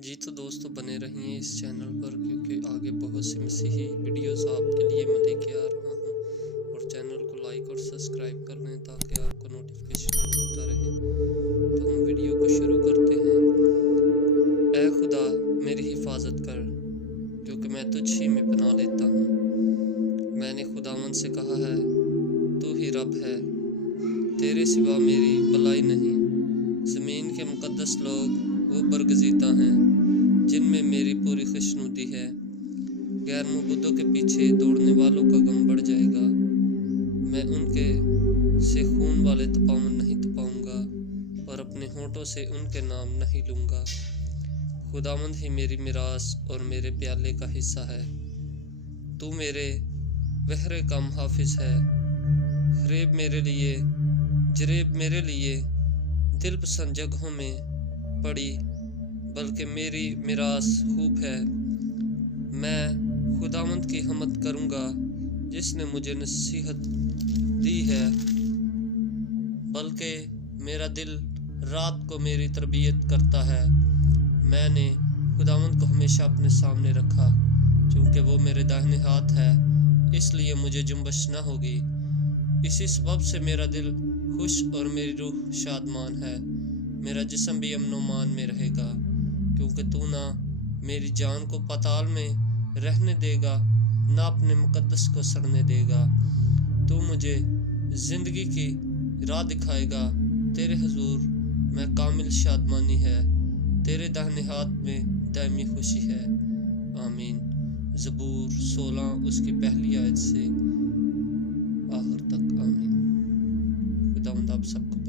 जी तो दोस्तों बने रहिए इस चैनल पर, क्योंकि आगे बहुत सी मसीही वीडियोस आपके लिए मैं लेके आ रहा हूँ। और चैनल को लाइक और सब्सक्राइब कर लें ताकि आपको नोटिफिकेशन मिलता रहे। तो हम वीडियो को शुरू करते हैं। ऐ खुदा मेरी हिफाजत कर, क्योंकि मैं तुझ ही में पनाह लेता हूँ। मैंने खुदावन से कहा है, तू ही रब है, तेरे सिवा मेरी भलाई नहीं। ज़मीन के मुक़द्दस लोग वो बरगज़ीदा हैं जिनमें मेरी पूरी खुशनुदी है। गैर मबूदों के पीछे दौड़ने वालों का गम बढ़ जाएगा। मैं उनके से खून वाले तपावन नहीं तपाऊंगा और अपने होठों से उनके नाम नहीं लूँगा। खुदावंद ही मेरी मिरास और मेरे प्याले का हिस्सा है। तू मेरे वहरे का मुहाफिज है। खरेब मेरे लिए, जरेब मेरे लिए दिल पसंद जगहों में पड़ी, बल्कि मेरी मिरास खूब है। मैं खुदावंद की हम्द करूँगा जिसने मुझे नसीहत दी है, बल्कि मेरा दिल रात को मेरी तरबियत करता है। मैंने खुदावंद को हमेशा अपने सामने रखा, क्योंकि वो मेरे दाहिने हाथ है, इसलिए मुझे जुम्बश न होगी। इसी सबब से मेरा दिल खुश और मेरी रूह शादमान है। मेरा जिस्म भी अमन-ओ-मान में रहेगा, क्योंकि तू ना मेरी जान को पाताल में रहने देगा, ना अपने मुक़द्दस को सड़ने देगा। तू मुझे ज़िंदगी की राह दिखाएगा। तेरे हुज़ूर में कामिल शादमानी है। तेरे दाहिने हाथ में दायमी खुशी है। आमीन। ज़बूर 16 उसकी पहली आयत से आखिर तक। आमीन। खुदावंद आप सबको